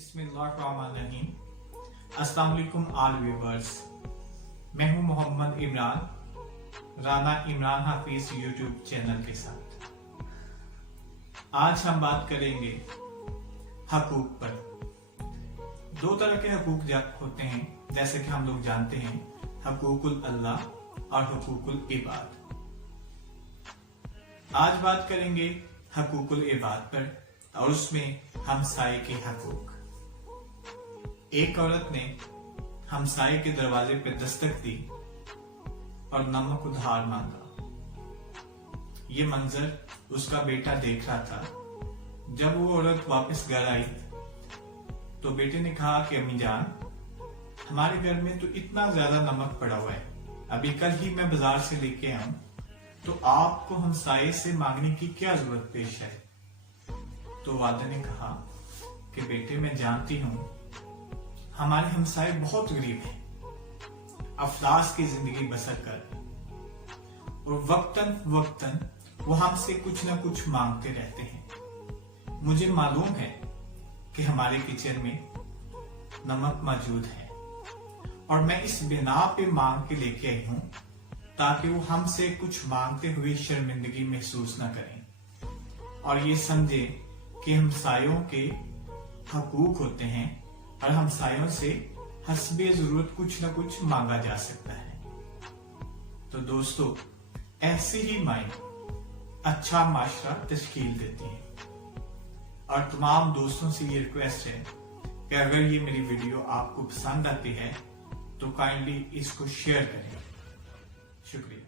बिस्मिल्लाहिर्रहमानिर्रहीम। अस्सलाम वालेकुम ऑल व्यूअर्स। मैं हूं मोहम्मद इमरान, राना इमरान हाफिज यूट्यूब चैनल के साथ। आज हम बात करेंगे हकूक पर। दो तरह के हकूक होते हैं, जैसे कि हम लोग जानते हैं, हकूकुल अल्लाह और हकूकुल इबाद। आज बात करेंगे हकूकुल इबाद पर और उसमें हमसाये के हकूक। एक औरत ने हमसाये के दरवाजे पर दस्तक दी और नमक उधार मांगा। ये मंजर उसका बेटा देख रहा था। जब वो औरत वापस घर आई तो बेटे ने कहा कि अम्मी जान, हमारे घर में तो इतना ज्यादा नमक पड़ा हुआ है, अभी कल ही मैं बाजार से लेके आऊं, तो आपको हमसाये से मांगने की क्या जरूरत पेश है। तो वादा ने कहा कि बेटे, मैं जानती हूं हमारे हमसाये बहुत गरीब हैं, अफलास की जिंदगी बसर कर, और वक्तन वो हमसे कुछ न कुछ मांगते रहते हैं। मुझे मालूम है कि हमारे किचन में नमक मौजूद है और मैं इस बिना पे मांग के लेके आई हूं ताकि वो हमसे कुछ मांगते हुए शर्मिंदगी महसूस न करें और ये समझे कि हमसायों के हकूक होते हैं और हमसायों से हस्बे जरूरत कुछ न कुछ मांगा जा सकता है। तो दोस्तों, ऐसे ही माएं अच्छा माशरा तश्कील देती हैं। और तमाम दोस्तों से ये रिक्वेस्ट है कि अगर ये मेरी वीडियो आपको पसंद आती है तो काइंडली इसको शेयर करें। शुक्रिया।